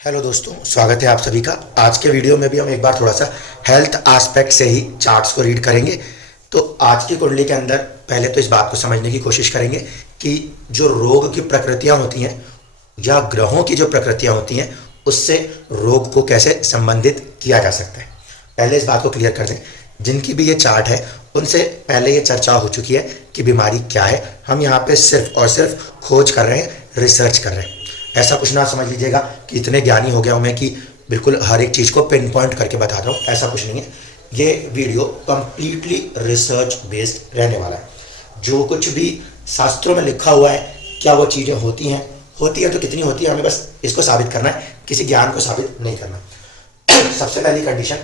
Hello दोस्तों, स्वागत है आप सभी का। आज के वीडियो में भी हम एक बार थोड़ा सा हेल्थ एस्पेक्ट से ही चार्ट्स को रीड करेंगे। तो आज की कुंडली के अंदर पहले तो इस बात को समझने की कोशिश करेंगे कि जो रोग की प्रकृतियां होती हैं या ग्रहों की जो प्रकृतियां होती हैं उससे रोग को कैसे संबंधित किया जा सकता है। पहले इस बात को क्लियर कर दें, जिनकी भी ये चार्ट है उनसे पहले ये चर्चा हो चुकी है कि बीमारी क्या है। हम यहाँ पे सिर्फ और सिर्फ खोज कर रहे हैं, रिसर्च कर रहे हैं। ऐसा कुछ ना समझ लीजिएगा कि इतने ज्ञानी हो गया हूँ मैं कि बिल्कुल हर एक चीज़ को पिन पॉइंट करके बता रहा हूँ, ऐसा कुछ नहीं है। ये वीडियो कंप्लीटली रिसर्च बेस्ड रहने वाला है। जो कुछ भी शास्त्रों में लिखा हुआ है, क्या वो चीज़ें होती हैं तो कितनी होती है, हमें बस इसको साबित करना है, किसी ज्ञान को साबित नहीं करना। सबसे पहली कंडीशन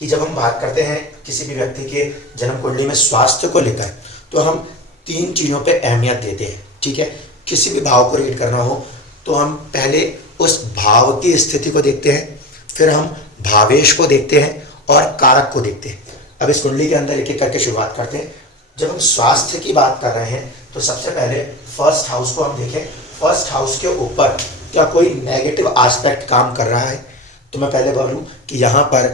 कि जब हम बात करते हैं किसी भी व्यक्ति के जन्म कुंडली में स्वास्थ्य को लेकर, तो हम तीन चीज़ों पे अहमियत देते हैं। ठीक है, किसी भी भाव को रीड करना हो तो हम पहले उस भाव की स्थिति को देखते हैं, फिर हम भावेश को देखते हैं और कारक को देखते हैं। अब इस कुंडली के अंदर एक एक करके शुरुआत करते हैं। जब हम स्वास्थ्य की बात कर रहे हैं तो सबसे पहले फर्स्ट हाउस को हम देखें। फर्स्ट हाउस के ऊपर क्या कोई नेगेटिव एस्पेक्ट काम कर रहा है? तो मैं पहले बोलूं कि यहाँ पर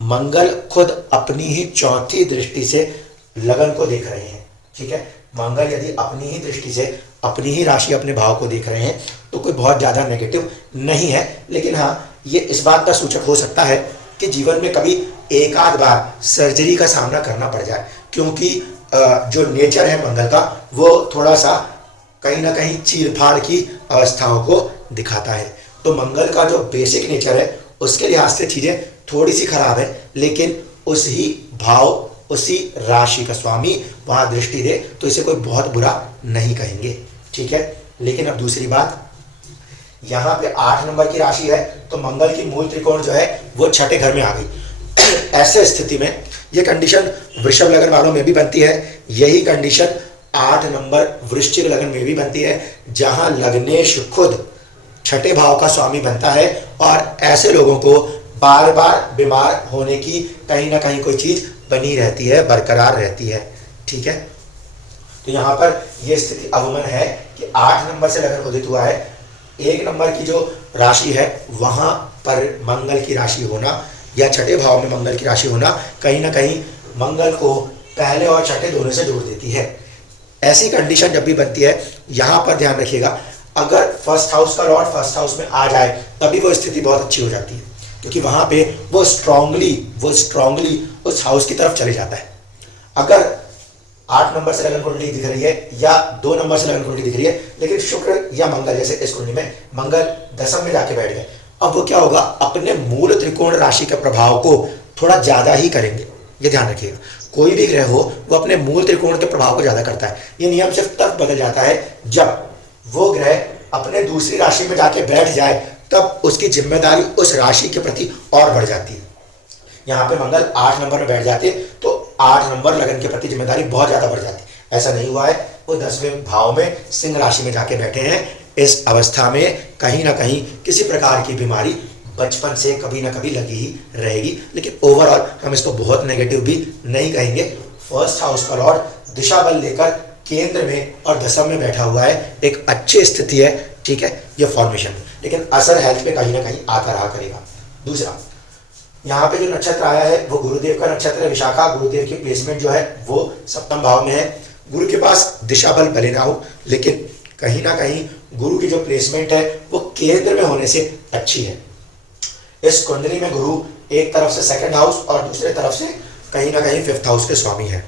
मंगल खुद अपनी ही चौथी दृष्टि से लगन को देख रहे हैं। ठीक है, मंगल यदि अपनी ही दृष्टि से अपनी ही राशि अपने भाव को देख रहे हैं तो कोई बहुत ज़्यादा नेगेटिव नहीं है। लेकिन हाँ, ये इस बात का सूचक हो सकता है कि जीवन में कभी एक आध बार सर्जरी का सामना करना पड़ जाए, क्योंकि जो नेचर है मंगल का वो थोड़ा सा कहीं ना कहीं चीरफाड़ की अवस्थाओं को दिखाता है। तो मंगल का जो बेसिक नेचर है उसके लिहाज से चीज़ें थोड़ी सी खराब है, लेकिन उसी भाव उसी राशि का स्वामी वहां दृष्टि दे तो इसे कोई बहुत बुरा नहीं कहेंगे। ठीक है, लेकिन अब दूसरी बात, यहाँ पे 8 नंबर की राशि है तो मंगल की मूल त्रिकोण जो है वो छठे घर में आ गई। ऐसे स्थिति में ये कंडीशन वृषभ लगन वालों में भी बनती है। यही कंडीशन 8 नंबर वृश्चिक लगन में भी बनती है, जहां लग्नेश खुद छठे भाव का स्वामी बनता है और ऐसे लोगों को बार बार बीमार होने की कहीं ना कहीं कोई चीज बनी रहती है, बरकरार रहती है। ठीक है, तो यहाँ पर यह स्थिति अवमन है कि 8 नंबर से लगन उदित हुआ है। 1 नंबर की जो राशि है वहां पर मंगल की राशि होना या छठे भाव में मंगल की राशि होना कहीं ना कहीं मंगल को पहले और छठे दोनों से जोड़ देती है। ऐसी कंडीशन जब भी बनती है, यहाँ पर ध्यान रखिएगा, अगर फर्स्ट हाउस का लॉर्ड फर्स्ट हाउस में आ जाए तभी वो स्थिति बहुत अच्छी हो जाती है, क्योंकि वहां पे वो स्ट्रांगली उस हाउस की तरफ चले जाता है। अगर 8 नंबर से लगन कुंडली दिख रही है या 2 नंबर से लगन कुंडली दिख रही है, लेकिन शुक्र या मंगल, जैसे इस कुंडली में मंगल दशम में जाके बैठ गए, अब वो क्या होगा, अपने मूल त्रिकोण राशि के प्रभाव को थोड़ा ज्यादा ही करेंगे। ये ध्यान रखिएगा, कोई भी ग्रह हो वो अपने मूल त्रिकोण के प्रभाव को ज्यादा करता है। ये नियम सिर्फ तब बदल जाता है जब वो ग्रह अपने दूसरी राशि में जाके बैठ जाए, तब उसकी जिम्मेदारी उस राशि के प्रति और बढ़ जाती है। यहाँ पे मंगल 8 नंबर में बैठ जाते तो 8 नंबर लगन के प्रति जिम्मेदारी बहुत ज्यादा बढ़ जाती। ऐसा नहीं हुआ है, वो 10वें भाव में सिंह राशि में जाके बैठे हैं। इस अवस्था में कहीं ना कहीं किसी प्रकार की बीमारी बचपन से कभी ना कभी लगी ही रहेगी, लेकिन ओवरऑल हम इसको बहुत नेगेटिव भी नहीं कहेंगे। फर्स्ट हाउस का लॉर्ड दिशा बल लेकर केंद्र में और दशम में बैठा हुआ है, एक अच्छी स्थिति है। ठीक है, ये फॉर्मेशन, लेकिन असर हेल्थ पे कहीं ना कहीं आता रहा करेगा। दूसरा, यहाँ पे जो नक्षत्र आया है वो गुरुदेव का नक्षत्र है, विशाखा। गुरुदेव की प्लेसमेंट जो है वो 7वें भाव में है। गुरु के पास दिशा बल भले ना हो, लेकिन कहीं ना कहीं गुरु की जो प्लेसमेंट है वो केंद्र में होने से अच्छी है। इस कुंडली में गुरु एक तरफ से 2nd हाउस और दूसरे तरफ से कहीं ना कहीं 5th हाउस के स्वामी है।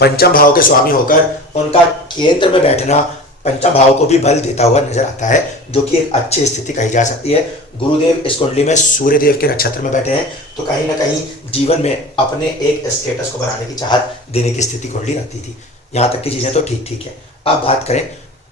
5वें भाव के स्वामी होकर उनका केंद्र में बैठना 5वें भाव को भी बल देता हुआ नजर आता है, जो कि एक अच्छी स्थिति कही जा सकती है। गुरुदेव इस कुंडली में सूर्य देव के नक्षत्र में बैठे हैं, तो कहीं ना कहीं जीवन में अपने एक स्टेटस को बनाने की चाहत देने की स्थिति कुंडली रहती थी। यहाँ तक की चीजें तो ठीक ठीक है। अब बात करें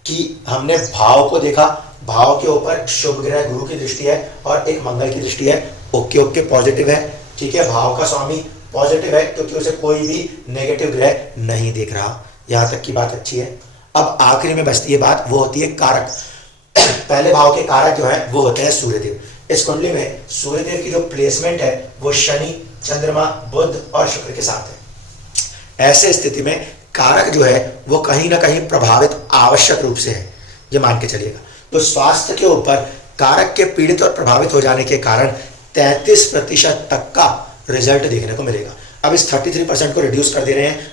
कि हमने भाव को देखा, भाव के ऊपर शुभ ग्रह गुरु की दृष्टि है और एक मंगल की दृष्टि है। ओके, पॉजिटिव है। ठीक है, भाव का स्वामी पॉजिटिव है क्योंकि उसे कोई भी नेगेटिव ग्रह नहीं देख रहा। यहाँ तक की बात अच्छी है। अब आखिरी में बचती है बात, वो होती है कारक। पहले भाव के कारक जो है वो होते हैं सूर्यदेव। इस कुंडली में सूर्यदेव की जो प्लेसमेंट है वो शनि, चंद्रमा, बुध और शुक्र के साथ है। ऐसे स्थिति में कारक जो है वो कहीं ना कहीं प्रभावित आवश्यक रूप से है, ये मान के चलिएगा। तो स्वास्थ्य के ऊपर कारक के पीड़ित और प्रभावित हो जाने के कारण 33% तक का रिजल्ट देखने को मिलेगा। अब इस 33% को रिड्यूस कर दे रहे हैं,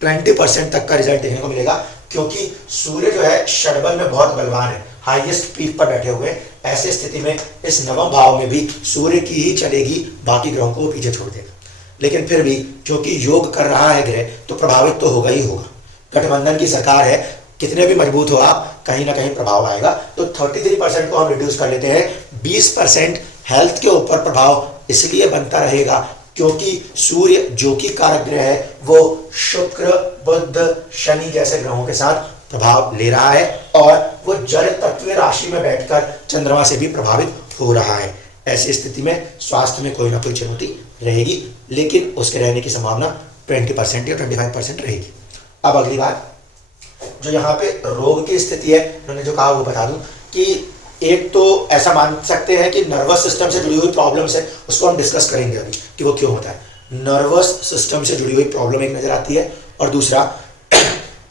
20% तक का रिजल्ट देखने को मिलेगा, क्योंकि सूर्य जो है षडबल में बहुत बलवान है, हाईएस्ट पीक पर बैठे हुए। ऐसे स्थिति में इस नवम भाव में भी सूर्य की ही चलेगी, बाकी ग्रहों को पीछे छोड़ देगा। लेकिन फिर भी क्योंकि योग कर रहा है ग्रह, तो प्रभावित तो होगा ही होगा। गठबंधन की सरकार है, कितने भी मजबूत हो आप, कहीं ना कहीं प्रभाव आएगा। तो 33% को हम रिड्यूस कर लेते हैं। 20% हेल्थ के ऊपर प्रभाव इसलिए बनता रहेगा क्योंकि सूर्य जो कि कारक ग्रह है वो शुक्र, बुध, शनि जैसे ग्रहों के साथ प्रभाव ले रहा है और वो जल तत्व राशि में बैठकर चंद्रमा से भी प्रभावित हो रहा है। ऐसी स्थिति में स्वास्थ्य में कोई ना कोई चुनौती रहेगी, लेकिन उसके रहने की संभावना 20% या 25% रहेगी। अब अगली बात, जो यहाँ पे रोग की स्थिति है, उन्होंने जो कहा वो बता दूं कि एक तो ऐसा मान सकते हैं कि नर्वस सिस्टम से जुड़ी हुई प्रॉब्लम्स है, उसको हम डिस्कस करेंगे अभी कि वो क्यों होता है। नर्वस सिस्टम से जुड़ी हुई प्रॉब्लम एक नजर आती है, और दूसरा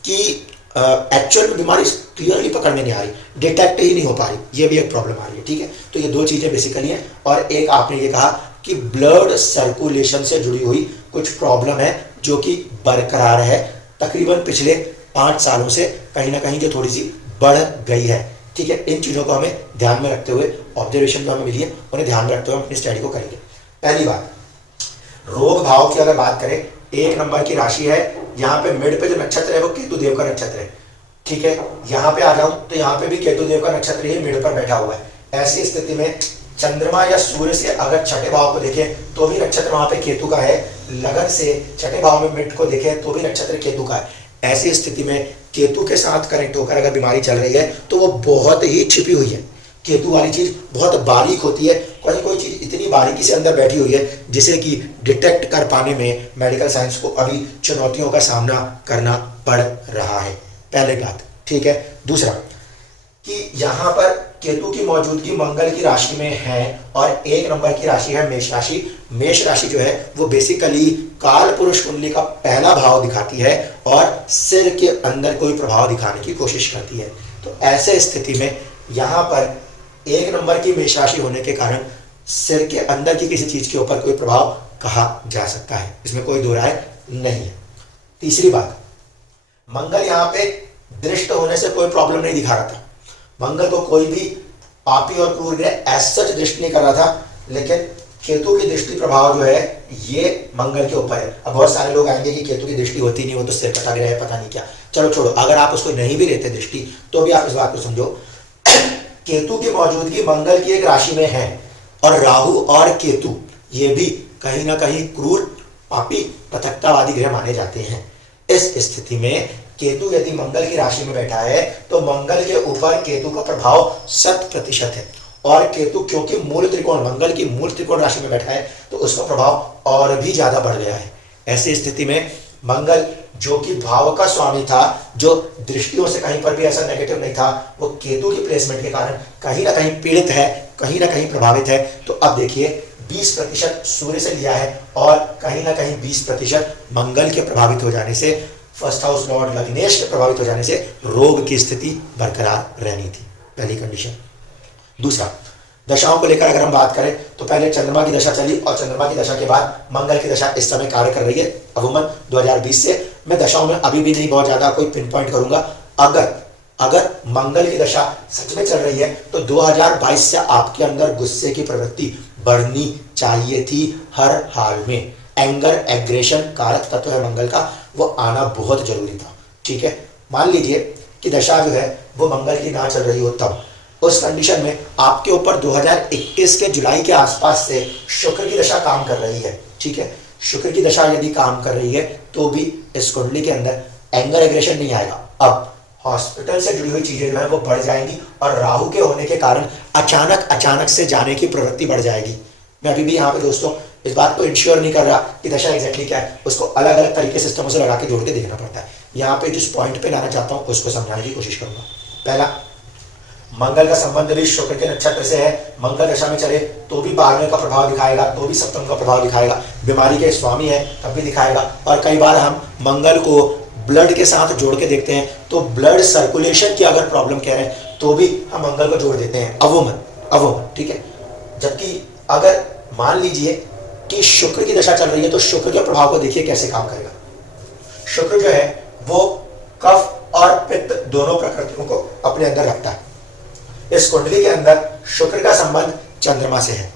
कि एक्चुअल में बीमारी क्लियरली पकड़ में नहीं आ रही, डिटेक्ट ही नहीं हो पा रही, ये भी एक प्रॉब्लम आ रही है। ठीक है, तो ये दो चीजें बेसिकली हैं। और एक आपने ये कहा कि ब्लड सर्कुलेशन से जुड़ी हुई कुछ प्रॉब्लम है जो कि बरकरार है, तकरीबन पिछले 5 सालों से कहीं ना कहीं जो थोड़ी सी बढ़ गई है। ठीक है, इन चीज़ों को हमें ध्यान में रखते हुए, ऑब्जर्वेशन जो हमें मिली है उन्हें ध्यान में रखते हुए हम अपनी स्टडी को करेंगे। पहली बात, रोग भाव की अगर बात करें, 1 नंबर की राशि है, यहाँ पे मिड पे जो नक्षत्र है वो केतु देव का नक्षत्र है। ठीक है, यहाँ पे आ जाऊं तो यहाँ पे भी केतु देव का नक्षत्र ही मिड पर बैठा हुआ है। ऐसी स्थिति में चंद्रमा या सूर्य से अगर छठे भाव को देखें तो भी नक्षत्र वहां पे केतु का है, लगन से छठे भाव में मिड को देखें तो भी नक्षत्र केतु का है। ऐसी स्थिति में केतु के साथ कनेक्ट होकर अगर बीमारी चल रही है तो वो बहुत ही छिपी हुई है। केतु वाली चीज बहुत बारीक होती है, कोई चीज इतनी बारीकी से अंदर बैठी हुई है जिसे कि डिटेक्ट कर पाने में मेडिकल साइंस को अभी चुनौतियों का सामना करना पड़ रहा है। पहले बात, ठीक है। दूसरा कि यहाँ पर केतु की मौजूदगी मंगल की राशि में है और 1 नंबर की राशि है मेष राशि। मेष राशि जो है वो बेसिकली काल पुरुष कुंडली का पहला भाव दिखाती है और सिर के अंदर कोई प्रभाव दिखाने की कोशिश करती है। तो ऐसे स्थिति में यहाँ पर 1 नंबर की मेष राशि होने के कारण सिर के अंदर की किसी चीज के ऊपर कोई प्रभाव कहा जा सकता है, इसमें कोई दो राय नहीं है। तीसरी बात, मंगल यहाँ पे दृष्ट होने से कोई प्रॉब्लम नहीं दिखा रहा था। मंगल को कोई भी पापी और क्रूर ग्रह एज सच दृष्टि नहीं कर रहा था, लेकिन केतु की दृष्टि प्रभाव जो है ये मंगल के ऊपर है। अब बहुत सारे लोग आएंगे कि केतु की दृष्टि होती नहीं, वो तो सिर कटा ग्रह है, पता नहीं क्या। चलो छोड़ो, अगर आप उसको नहीं भी लेते दृष्टि तो भी आप इस बात को समझो, केतु की मौजूदगी मंगल की एक राशि में है और राहु और केतु ये भी कहीं ना कहीं क्रूर, पापी, पथकतावादी ग्रह माने जाते हैं। इस स्थिति में केतु यदि मंगल की राशि में बैठा है तो मंगल के ऊपर केतु का प्रभाव 100% है, और केतु क्योंकि मूल त्रिकोण, मंगल की मूल त्रिकोण राशि में बैठा है तो उसका प्रभाव और भी ज्यादा बढ़ गया है। ऐसी स्थिति में मंगल जो कि भाव का स्वामी था, जो दृष्टियों से कहीं पर भी ऐसा नेगेटिव नहीं था, वो केतु की प्लेसमेंट के कारण कहीं ना कहीं पीड़ित है, कहीं ना कहीं प्रभावित है। तो अब देखिए 20% सूर्य से लिया है और कहीं ना कहीं 20% मंगल के प्रभावित हो जाने से, फर्स्ट हाउस लॉर्ड लग्नेश के प्रभावित हो जाने से रोग की स्थिति बरकरार रहनी थी, पहली कंडीशन। दूसरा, दशाओं को लेकर अगर हम बात करें तो पहले चंद्रमा की दशा चली और चंद्रमा की दशा के बाद मंगल की दशा इस समय कार्य कर रही है अमूमन 2020 से। मैं दशाओं में अभी भी नहीं बहुत ज्यादा कोई पिन पॉइंट करूंगा। अगर मंगल की दशा सच में चल रही है तो 2022 से आपके अंदर गुस्से की प्रवृत्ति बढ़नी चाहिए थी हर हाल में। एंगर, एग्रेशन कारक तत्व है मंगल का, वो आना बहुत जरूरी था। ठीक है, मान लीजिए कि दशा जो है वो मंगल की ना चल रही हो, तब उस कंडीशन में आपके ऊपर 2021 के जुलाई के आसपास से शुक्र की दशा काम कर रही है। ठीक है, शुक्र की दशा यदि काम कर रही है तो भी इस कुंडली के अंदर एंगर, एग्रेशन नहीं आएगा। अब हॉस्पिटल से जुड़ी हुई चीजें जो है वो बढ़ जाएंगी और राहु के होने के कारण अचानक से जाने की प्रवृत्ति बढ़ जाएगी। मैं अभी भी यहाँ पे दोस्तों इस बात को इंश्योर नहीं कर रहा कि दशा एग्जैक्टली क्या है, उसको अलग अलग तरीके सिस्टमों से लगा के जोड़ के देखना पड़ता है। यहाँ पे जिस पॉइंट पे लाना चाहता हूँ उसको समझाने की कोशिश करूंगा। पहला, मंगल का संबंध भी शुक्र के नक्षत्र से है। मंगल दशा में चले तो भी 12वें का प्रभाव दिखाएगा, तो भी सप्तम का प्रभाव दिखाएगा। बीमारी के स्वामी है तब भी दिखाएगा। और कई बार हम मंगल को ब्लड के साथ जोड़ के देखते हैं तो ब्लड सर्कुलेशन की अगर प्रॉब्लम कह रहे हैं तो भी हम मंगल को जोड़ देते हैं अवूमन। अवमन, ठीक है। जबकि अगर मान लीजिए कि शुक्र की दशा चल रही है तो शुक्र के प्रभाव को देखिए कैसे काम करेगा। शुक्र जो है वो कफ और पित्त दोनों प्रकृतियों को अपने अंदर रखता है। इस कुंडली के अंदर शुक्र का संबंध चंद्रमा से है।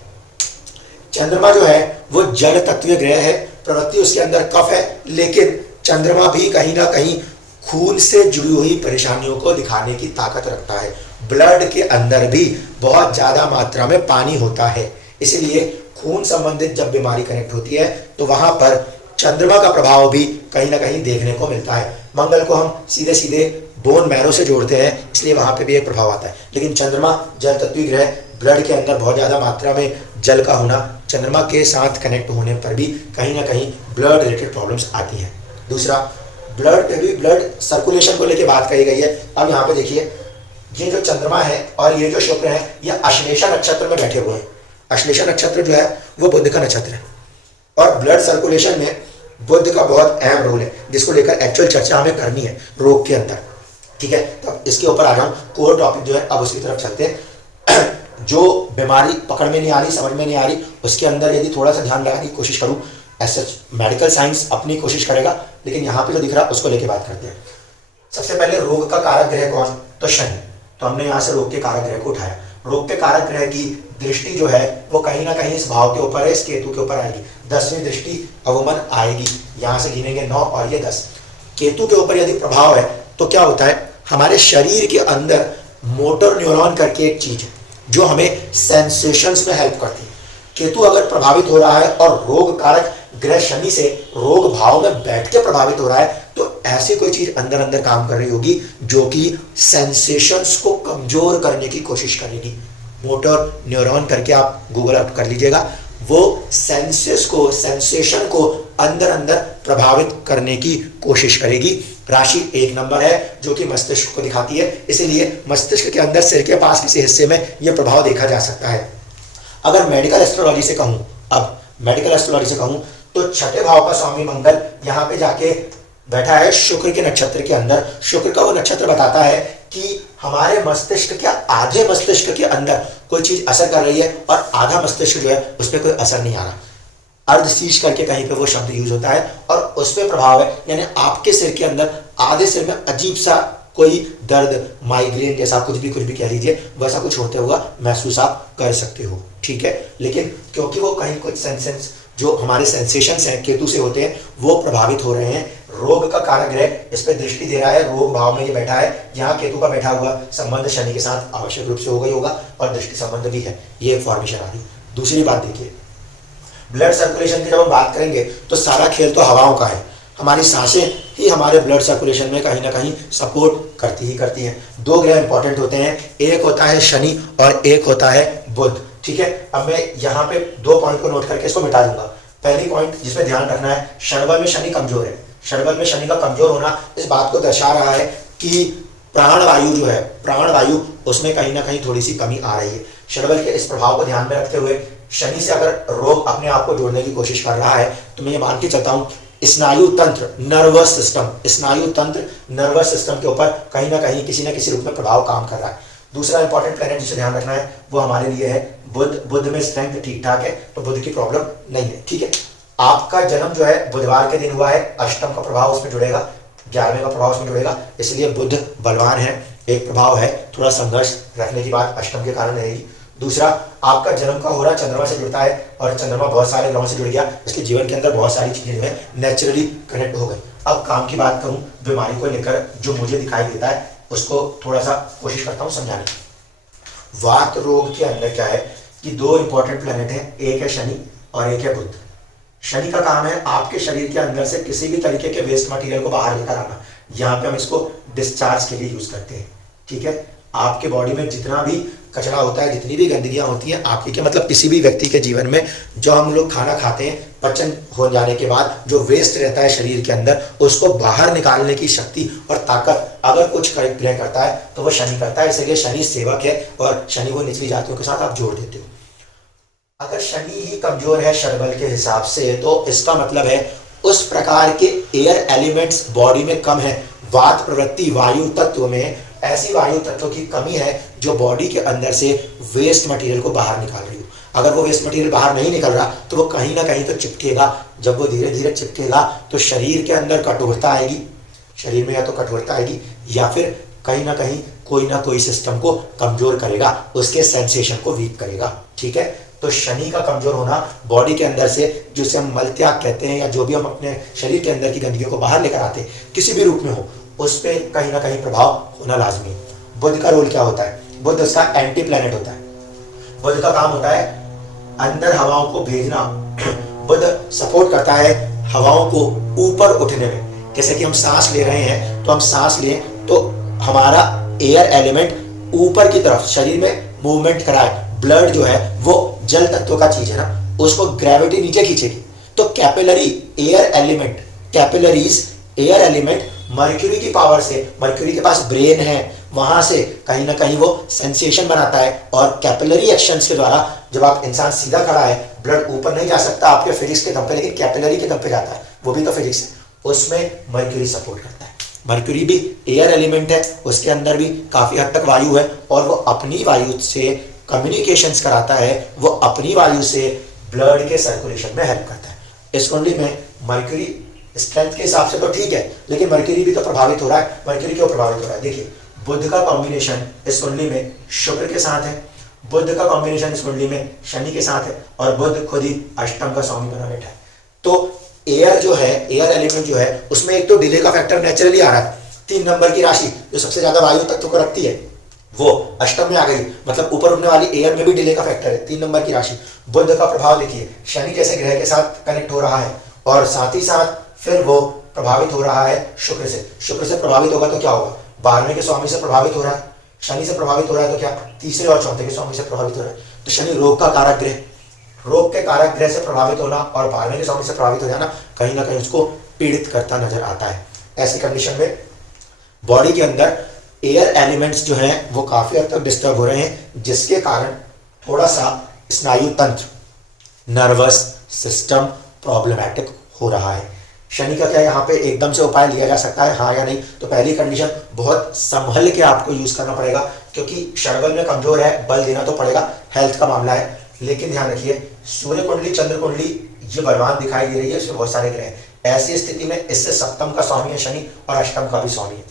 चंद्रमा जो है वो जल तत्वीय ग्रह है, प्रवृत्ति उसके अंदर कफ है, लेकिन चंद्रमा भी कहीं ना कहीं खून से जुड़ी हुई परेशानियों को दिखाने की ताकत रखता है। ब्लड के अंदर भी बहुत ज्यादा मात्रा में पानी होता है, इसीलिए खून संबंधित जब बीमारी कनेक्ट होती है तो वहां पर चंद्रमा का प्रभाव भी कहीं ना कहीं देखने को मिलता है। मंगल को हम सीधे सीधे बोन मैरो से जोड़ते हैं, इसलिए वहां पे भी एक प्रभाव आता है। लेकिन चंद्रमा जल तत्वीय ग्रह, ब्लड के अंदर बहुत ज्यादा मात्रा में जल का होना, चंद्रमा के साथ कनेक्ट होने पर भी कहीं ना कहीं ब्लड रिलेटेड प्रॉब्लम्स आती हैं। दूसरा, ब्लड पे भी ब्लड सर्कुलेशन को लेकर बात कही गई है। अब यहाँ पे देखिए, ये जो चंद्रमा है और ये जो शुक्र है, ये अश्लेषा नक्षत्र में बैठे हुए हैं। अश्लेषा नक्षत्र जो है वो बुध का नक्षत्र है और ब्लड सर्कुलेशन में बुध का बहुत अहम रोल है, जिसको लेकर एक्चुअल चर्चा हमें करनी है रोग के अंदर, ठीक है। तब इसके ऊपर आ जाऊं, कोर टॉपिक जो है अब उसकी तरफ चलते हैं। जो बीमारी पकड़ में नहीं आ रही, समझ में नहीं आ रही, उसके अंदर यदि थोड़ा सा ध्यान लगाने की कोशिश करूं, ऐसे मेडिकल साइंस अपनी कोशिश करेगा, लेकिन यहाँ पे जो दिख रहा है उसको लेके बात करते हैं। सबसे पहले रोग का कारक ग्रह कौन? तो शनि। तो हमने यहाँ से रोग के कारक ग्रह को उठाया। रोग के कारक ग्रह की दृष्टि जो है वो कहीं ना कहीं इस भाव के ऊपर है, इस केतु के ऊपर आएगी। 10वीं दृष्टि अवमन आएगी, यहाँ से गिनेंगे 9 और ये 10। केतु के ऊपर यदि प्रभाव है तो क्या होता है, हमारे शरीर के अंदर मोटर न्यूरॉन करके एक चीज है जो हमें सेंसेशंस में हेल्प करती है। केतु अगर प्रभावित हो रहा है और रोग कारक ग्रह शनि से रोग भाव में बैठ के प्रभावित हो रहा है, तो ऐसी कोई चीज अंदर अंदर काम कर रही होगी जो कि सेंसेशंस को कमजोर करने की कोशिश करेगी। मोटर न्यूरॉन करके आप गूगल अप कर लीजिएगा, वो सेंसेशन को अंदर अंदर प्रभावित करने की कोशिश करेगी। राशि 1 नंबर है जो कि मस्तिष्क को दिखाती है, इसीलिए मस्तिष्क के अंदर सिर के पास किसी हिस्से में यह प्रभाव देखा जा सकता है। अगर मेडिकल एस्ट्रोलॉजी से कहूं, अब मेडिकल एस्ट्रोलॉजी से कहूं तो छठे भाव का स्वामी मंगल यहाँ पे जाके बैठा है शुक्र के नक्षत्र के अंदर। शुक्र का वो नक्षत्र बताता है कि हमारे मस्तिष्क के आधे मस्तिष्क के अंदर कोई चीज असर कर रही है और आधा मस्तिष्क जो है उस पर कोई असर नहीं आ रहा। अर्धशीष करके कहीं पे वो शब्द यूज होता है और उस पर प्रभाव है, यानी आपके सिर के अंदर आधे सिर में अजीब सा कोई दर्द, माइग्रेन जैसा कुछ भी कह लीजिए, वैसा कुछ होते हुआ महसूस आप कर सकते हो, ठीक है। लेकिन क्योंकि वो कहीं कुछ सेंसेस जो हमारे सेंसेशंस हैं केतु से होते हैं वो प्रभावित हो रहे हैं। रोग का कारक ग्रह इस पर दृष्टि दे रहा है, रोग भाव में ये बैठा है, यहाँ केतु का बैठा हुआ संबंध शनि के साथ आवश्यक रूप से होगा ही होगा और दृष्टि संबंध भी है, ये फॉर्मेशन आ रही। दूसरी बात देखिए, ब्लड सर्कुलेशन की जब हम बात करेंगे तो सारा खेल तो हवाओं का है। हमारी सांसें ही हमारे ब्लड सर्कुलेशन में कहीं ना कहीं सपोर्ट करती हैं। 2 ग्रह इंपॉर्टेंट होते हैं, एक होता है शनि और एक होता है बुध, ठीक है। अब मैं यहाँ पे 2 पॉइंट को नोट करके इसको मिटा दूंगा। पहली पॉइंट जिसमें ध्यान रखना है, षणबल में शनि कमजोर है। षणबल में शनि का कमजोर होना इस बात को दर्शा रहा है कि प्राणवायु जो है, प्राणवायु उसमें कहीं ना कहीं थोड़ी सी कमी आ रही है। षणबल के इस प्रभाव को ध्यान में रखते हुए शनि से अगर रोग अपने आप को जोड़ने की कोशिश कर रहा है तो मैं ये मान के चलता हूँ स्नायु तंत्र, नर्वस सिस्टम, स्नायु तंत्र नर्वस सिस्टम के ऊपर कहीं ना कहीं किसी न किसी रूप में प्रभाव काम कर रहा है। दूसरा इंपॉर्टेंट प्लैनेट जिसे ध्यान रखना है वो हमारे लिए है बुध। बुध में स्ट्रेंथ ठीक ठाक है तो बुध की प्रॉब्लम नहीं है, ठीक है। आपका जन्म जो है बुधवार के दिन हुआ है, अष्टम का प्रभाव उसमें जुड़ेगा, 11वें का प्रभाव उसमें जुड़ेगा, इसलिए बुध बलवान है। एक प्रभाव है, थोड़ा संघर्ष रखने की बात अष्टम के कारण रहेगी। दूसरा, आपका जन्म का हो रहा चंद्रमा से जुड़ता है और चंद्रमा बहुत सारे ग्रहों से जुड़ गया, इसके जीवन के अंदर बहुत सारी चीजें जो है नेचुरली कनेक्ट हो गई। अब काम की बात करूं, बीमारी को लेकर जो मुझे दिखाई देता है उसको थोड़ा सा कोशिश करता हूं समझाने की। वात रोग के अंदर क्या है कि 2 इंपॉर्टेंट प्लैनेट हैं, एक है शनि और एक है बुध। शनि का काम है आपके शरीर के अंदर से किसी भी तरीके के वेस्ट मटेरियल को बाहर लेकर आना। यहाँ पे हम इसको डिस्चार्ज के लिए यूज करते हैं, ठीक है। आपके बॉडी में जितना भी कचरा होता है, जितनी भी गंदगियां होती हैं आपके के मतलब किसी भी व्यक्ति के जीवन में, जो हम लोग खाना खाते हैं पचन हो जाने के बाद जो वेस्ट रहता है शरीर के अंदर, उसको बाहर निकालने की शक्ति और ताकत अगर कुछ ग्रह करता है तो वो शनि करता है। इसलिए शनि सेवक है और शनि को निचली जातियों के साथ आप जोड़ देते हो। अगर शनि ही कमजोर है षणबल के हिसाब से तो इसका मतलब है उस प्रकार के एयर एलिमेंट्स बॉडी में कम है। वात प्रवृत्ति वायु तत्व में ऐसी वायु तत्व की कमी है जो बॉडी के अंदर से वेस्ट मटेरियल को बाहर निकाल रही हो। अगर वो वेस्ट मटेरियल बाहर नहीं निकल रहा तो वो कहीं ना कहीं तो चिपकेगा। जब वो धीरे धीरे चिपकेगा तो शरीर के अंदर कठोरता आएगी, शरीर में या तो कठोरता आएगी या फिर कहीं ना कोई सिस्टम को कमजोर करेगा, उसके सेंसेशन को वीक करेगा। ठीक है, तो शनि का कमजोर होना बॉडी के अंदर से, जिसे हम मल त्याग कहते हैं या जो भी हम अपने शरीर के अंदर की गंदगियों को बाहर लेकर आते हैं किसी भी रूप में हो, उस पर कहीं ना कहीं प्रभाव होना लाजमी है। बुध का रोल क्या होता है? बुध उसका एंटी प्लैनेट होता है। बुध का काम होता है अंदर हवाओं को भेजना। बुध सपोर्ट करता है हवाओं को ऊपर उठने में। जैसे कि हम सांस ले रहे हैं तो हम सांस लें तो हमारा एयर एलिमेंट ऊपर की तरफ शरीर में मूवमेंट कराए। ब्लड जो है वो जल तत्व का चीज है ना, उसको ग्रेविटी नीचे खींचेगी। तो capillary air element, capillaries air element mercury की पावर से, मर्क्यूरी के पास ब्रेन है, वहां से कहीं ना कहीं वो सेंसेशन बनाता है और कैपिलरी एक्शंस के द्वारा जब आप इंसान सीधा खड़ा है, ब्लड ऊपर नहीं जा सकता आपके फिजिक्स के दम पे, लेकिन कैपिलरी के दम पे जाता है, वो भी तो फिजिक्स है, उसमें मर्क्यूरी सपोर्ट करता है। मर्क्यूरी भी एयर एलिमेंट है, उसके अंदर भी काफी हद तक वायु है और वो अपनी वायु से कम्युनिकेशंस कराता है, वो अपनी वायु से ब्लड के सर्कुलेशन में हेल्प करता है। इस कुंडली में मर्क्यूरी स्ट्रेंथ के हिसाब से तो ठीक है, लेकिन मर्क्यूरी भी तो प्रभावित हो रहा है। मर्क्यूरी क्यों प्रभावित हो रहा है? देखिए, बुध का कॉम्बिनेशन इस कुंडली में शुक्र के साथ है, बुध का कॉम्बिनेशन इस कुंडली में शनि के साथ है और बुध खुद ही अष्टम का स्वामी बना बैठा है। तो एयर जो है, एयर एलिमेंट जो है, उसमें एक तो डिले का फैक्टर नेचुरली आ रहा है। 3 नंबर की राशि जो सबसे ज्यादा वायु तत्व को रखती है वो अष्टम में आ गई, मतलब ऊपर उठने वाली एयर में भी डिले का फैक्टर है। 3 नंबर की राशि। बुध का प्रभाव देखिए शनि जैसे ग्रह के साथ कनेक्ट हो रहा है और साथ ही साथ फिर वो प्रभावित हो रहा है शुक्र से। शुक्र से प्रभावित होगा तो क्या होगा? 12वें के स्वामी से प्रभावित हो रहा है, शनि से प्रभावित हो रहा है तो क्या? तीसरे और चौथे के स्वामी से प्रभावित हो रहा है। तो शनि रोग का कारक ग्रह, रोग के कारक ग्रह से प्रभावित होना और 12वें के स्वामी से प्रभावित हो जाना कहीं ना कहीं उसको पीड़ित करता नजर आता है। ऐसी कंडीशन में बॉडी के अंदर एयर एलिमेंट्स जो हैं वो काफी हद तक डिस्टर्ब हो रहे हैं, जिसके कारण थोड़ा सा स्नायु तंत्र, नर्वस सिस्टम प्रॉब्लमैटिक हो रहा है। शनि का क्या यहाँ पे एकदम से उपाय लिया जा सकता है, हाँ या नहीं? तो पहली कंडीशन बहुत संभल के आपको यूज करना पड़ेगा, क्योंकि शर्वल में कमजोर है, बल देना तो पड़ेगा, हेल्थ का मामला है। लेकिन ध्यान रखिए, सूर्य कुंडली, चंद्र कुंडली ये बलवान दिखाई दे रही है, इसमें बहुत सारे ग्रह हैं। ऐसी स्थिति में इससे सप्तम का स्वामी है शनि और अष्टम का भी स्वामी है।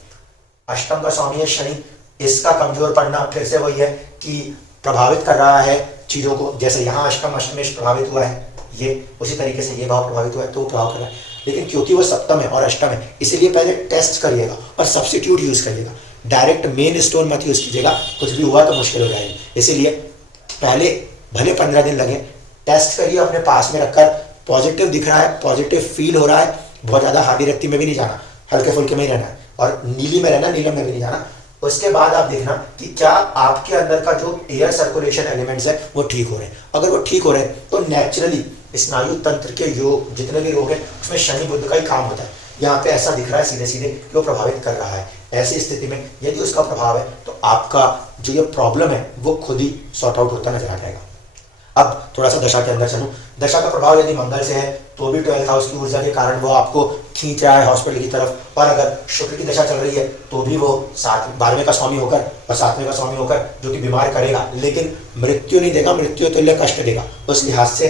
अष्टम का स्वामी है शनि, इसका कमजोर पड़ना फिर से वही है कि प्रभावित कर रहा है चीजों को। जैसे यहाँ अष्टम अष्टमेश प्रभावित हुआ है, ये उसी तरीके से ये भाव प्रभावित हुआ है, तो प्रभाव कर रहा है। लेकिन क्योंकि वो सप्तम है और अष्टम है, इसीलिए पहले टेस्ट करिएगा और सब्स्टिट्यूट यूज करिएगा। डायरेक्ट मेन स्टोन मत यूज कीजिएगा, कुछ भी हुआ तो मुश्किल हो जाएगी। इसीलिए पहले भले 15 दिन लगे, टेस्ट करिए अपने पास में रखकर। पॉजिटिव दिख रहा है, पॉजिटिव फील हो रहा है, बहुत ज्यादा हावी रक्ति में भी नहीं जाना, हल्के फुल्के में ही रहना है और नीली में रहना, नीलम में भी नहीं जाना। उसके बाद आप देखना कि क्या आपके अंदर का जो एयर सर्कुलेशन एलिमेंट्स है वो ठीक हो रहे हैं। अगर वो ठीक हो रहे हैं तो नेचुरली स्नायु तंत्र के योग, जितने भी रोग हैं, उसमें शनि बुध का ही काम होता है। यहाँ पे ऐसा दिख रहा है सीधे सीधे कि वो प्रभावित कर रहा है। ऐसी स्थिति में यदि उसका प्रभाव है तो आपका जो ये प्रॉब्लम है वो खुद ही सॉर्ट आउट होता नजर आ जाएगा। अब थोड़ा सा दशा के अंदर चलूं। दशा का प्रभाव यदि मंगल से है तो भी 12th हाउस की ऊर्जा के कारण वो आपको खींच रहा है हॉस्पिटल की तरफ, और अगर शुक्र की दशा चल रही है तो भी वो 12वें का स्वामी होकर और 7वें का स्वामी होकर जो कि बीमार करेगा, लेकिन मृत्यु नहीं देगा, मृत्यु तुल्य कष्ट देगा। उस लिहाज से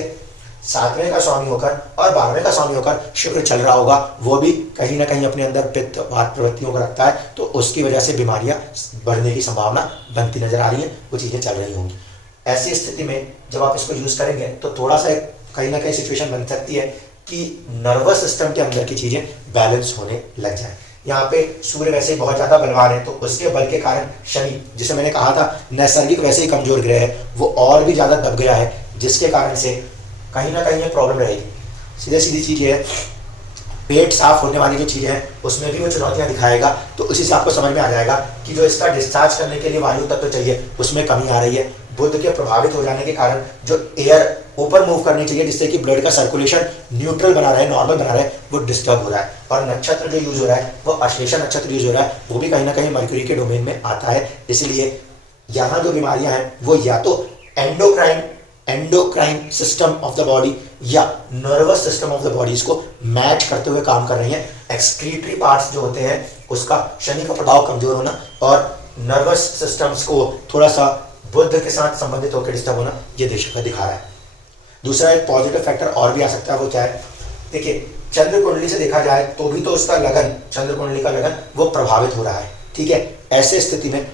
7वें का स्वामी होकर और 12वें का स्वामी होकर शुक्र चल रहा होगा, वो भी कहीं ना कहीं अपने अंदर पित्त वात प्रवृत्तियों को रखता है, तो उसकी वजह से बीमारियां बढ़ने की संभावना बनती नजर आ रही है, वो चीजें चल रही होंगी। ऐसी स्थिति में जब आप इसको यूज करेंगे तो थोड़ा सा कहीं ना कहीं सिचुएशन बन सकती है कि नर्वस सिस्टम के अंदर की चीजें बैलेंस होने लग जाए। यहाँ पे सूर्य वैसे ही बहुत ज्यादा बलवान है, तो उसके बल के कारण शनि, जिसे मैंने कहा था नैसर्गिक वैसे ही कमजोर ग्रह है, वो और भी ज्यादा दब गया है, जिसके कारण से कहीं ना कहीं ये प्रॉब्लम रहेगी। सीधे सीधी चीज है, पेट साफ होने वाली जो चीज़ है उसमें भी वो चुनौतियां दिखाएगा। तो उसी से आपको समझ में आ जाएगा कि जो इसका डिस्चार्ज करने के लिए वायु तत्व चाहिए उसमें कमी आ रही है। बुध के प्रभावित हो जाने के कारण जो एयर ऊपर मूव करनी चाहिए जिससे कि ब्लड का सर्कुलेशन न्यूट्रल बना रहे, नॉर्मल बना रहे, वो डिस्टर्ब हो रहा है। और नक्षत्र जो यूज हो रहा है वो अश्लेषा नक्षत्र यूज हो रहा है, वो भी कहीं ना कहीं मर्क्यूरी के डोमेन में आता है। इसलिए यहाँ जो बीमारियां हैं वो या तो endocrine system of the body या nervous system of the body को मैच करते हुए काम कर रही हैं। एक्सक्रीटरी पार्ट्स जो होते हैं उसका शनि का प्रभाव कमजोर होना और नर्वस सिस्टम्स को थोड़ा सा बुध के साथ संबंधित होकर डिस्टर्ब होना, ये दिखा रहा है। दूसरा एक पॉजिटिव फैक्टर और भी आ सकता है, वो क्या है, देखिए चंद्र कुंडली से देखा जाए तो भी तो उसका लगन, चंद्र कुंडली का लगन वो प्रभावित हो रहा है, ठीक है। ऐसे स्थिति में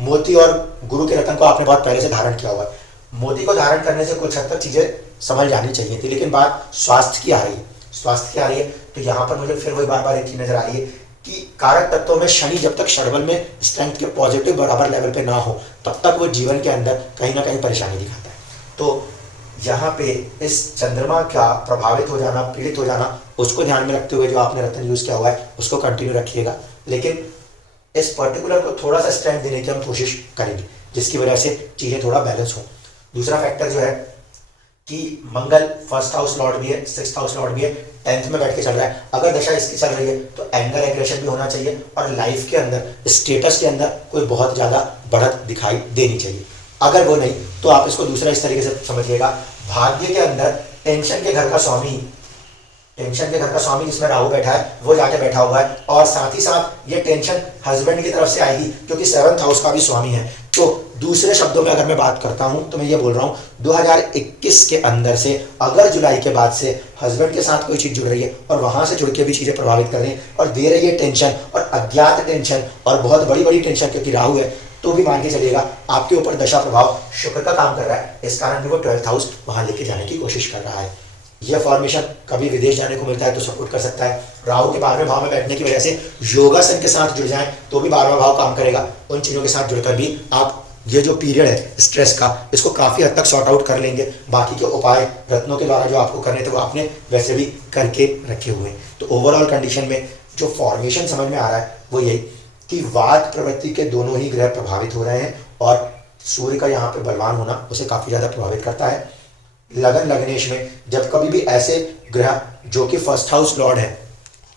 मोती और गुरु के रत्न को आपने बहुत पहले से धारण किया हुआ है। मोती को धारण करने से कुछ हद तक चीजें समझ जानी चाहिए थी, लेकिन बात स्वास्थ्य की आ रही है, स्वास्थ्य की आ रही है। तो यहाँ पर मुझे फिर वही बार एक चीज नजर आ रही है कि कारक तत्वों में शनि जब तक षडबल में स्ट्रेंथ के पॉजिटिव बराबर लेवल पे ना हो तब तक वो जीवन के अंदर कहीं ना कहीं परेशानी दिखाता है। तो यहाँ पे इस चंद्रमा का प्रभावित हो जाना, पीड़ित हो जाना, उसको ध्यान में रखते हुए जो आपने रत्न यूज किया हुआ है उसको कंटिन्यू रखिएगा, लेकिन इस पर्टिकुलर को थोड़ा सा स्ट्रेंथ देने की हम कोशिश करेंगे जिसकी वजह से चीजें थोड़ा बैलेंस हो। दूसरा फैक्टर जो है कि मंगल फर्स्ट हाउस लॉर्ड भी है, सिक्स्थ हाउस लॉर्ड भी है, 10th में बैठ के चल रहा है। अगर दशा इसकी चल रही है तो एंगर एग्रेशन भी होना चाहिए और लाइफ के अंदर स्टेटस के अंदर कोई बहुत ज्यादा बढ़त दिखाई देनी चाहिए। अगर वो नहीं तो आप इसको दूसरा इस तरीके से समझिएगा, भाग्य के अंदर टेंशन के घर का स्वामी, टेंशन के घर का स्वामी जिसमें राहु बैठा है वो जाके बैठा हुआ है, और साथ ही साथ ये टेंशन हस्बैंड की तरफ से आएगी क्योंकि 7th हाउस का भी स्वामी है। तो दूसरे शब्दों में अगर मैं बात करता हूं तो मैं ये बोल रहा हूं 2021 के अंदर से अगर जुलाई के बाद से हस्बैंड के साथ कोई चीज जुड़ रही है और वहां से जुड़ के भी चीजें प्रभावित कर रही है और दे रही है टेंशन और अज्ञात टेंशन और बहुत बड़ी बड़ी टेंशन क्योंकि राहु है, तो भी मान के चलिएगा आपके ऊपर दशा प्रभाव शुक्र का काम कर रहा है, इस कारण भी वो 12th हाउस वहां लेके जाने की कोशिश कर रहा है। यह फॉर्मेशन कभी विदेश जाने को मिलता है तो सपोर्ट कर सकता है। राहु के 12वें भाव में बैठने की वजह से योगासन के साथ जुड़ जाएं तो भी 12वां भाव काम करेगा। उन चीजों के साथ जुड़कर भी आप ये जो पीरियड है स्ट्रेस का, इसको काफी हद तक सॉर्ट आउट कर लेंगे। बाकी के उपाय रत्नों के द्वारा जो आपको करने थे वो आपने वैसे भी करके रखे हुए हैं। तो ओवरऑल कंडीशन में जो फॉर्मेशन समझ में आ रहा है वो यही कि वात प्रवृत्ति के दोनों ही ग्रह प्रभावित हो रहे हैं और सूर्य का यहाँ पे बलवान होना उसे काफी ज्यादा प्रभावित करता है। लगन लगनेश में जब कभी भी ऐसे ग्रह जो कि फर्स्ट हाउस लॉर्ड है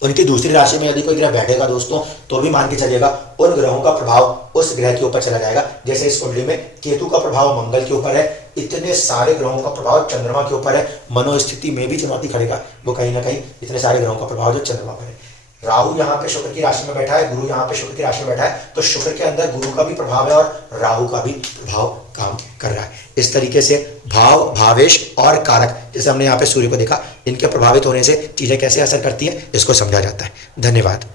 उनकी दूसरी राशि में यदि कोई ग्रह बैठेगा दोस्तों तो भी मान के चलिएगा उन ग्रहों का प्रभाव उस ग्रह के ऊपर चला जाएगा। जैसे इस कुंडली में केतु का प्रभाव मंगल के ऊपर है, इतने सारे ग्रहों का प्रभाव चंद्रमा के ऊपर है, मनोस्थिति में भी चुनौती खड़ेगा वो कहीं ना कहीं इतने सारे ग्रहों का प्रभाव जो चंद्रमा पर है। राहु यहाँ पे शुक्र की राशि में बैठा है, गुरु यहाँ पे शुक्र की राशि में बैठा है, तो शुक्र के अंदर गुरु का भी प्रभाव है और राहु का भी प्रभाव काम कर रहा है। इस तरीके से भाव, भावेश और कारक, जैसे हमने यहाँ पे सूर्य को देखा, इनके प्रभावित होने से चीजें कैसे असर करती है इसको समझा जाता है। धन्यवाद।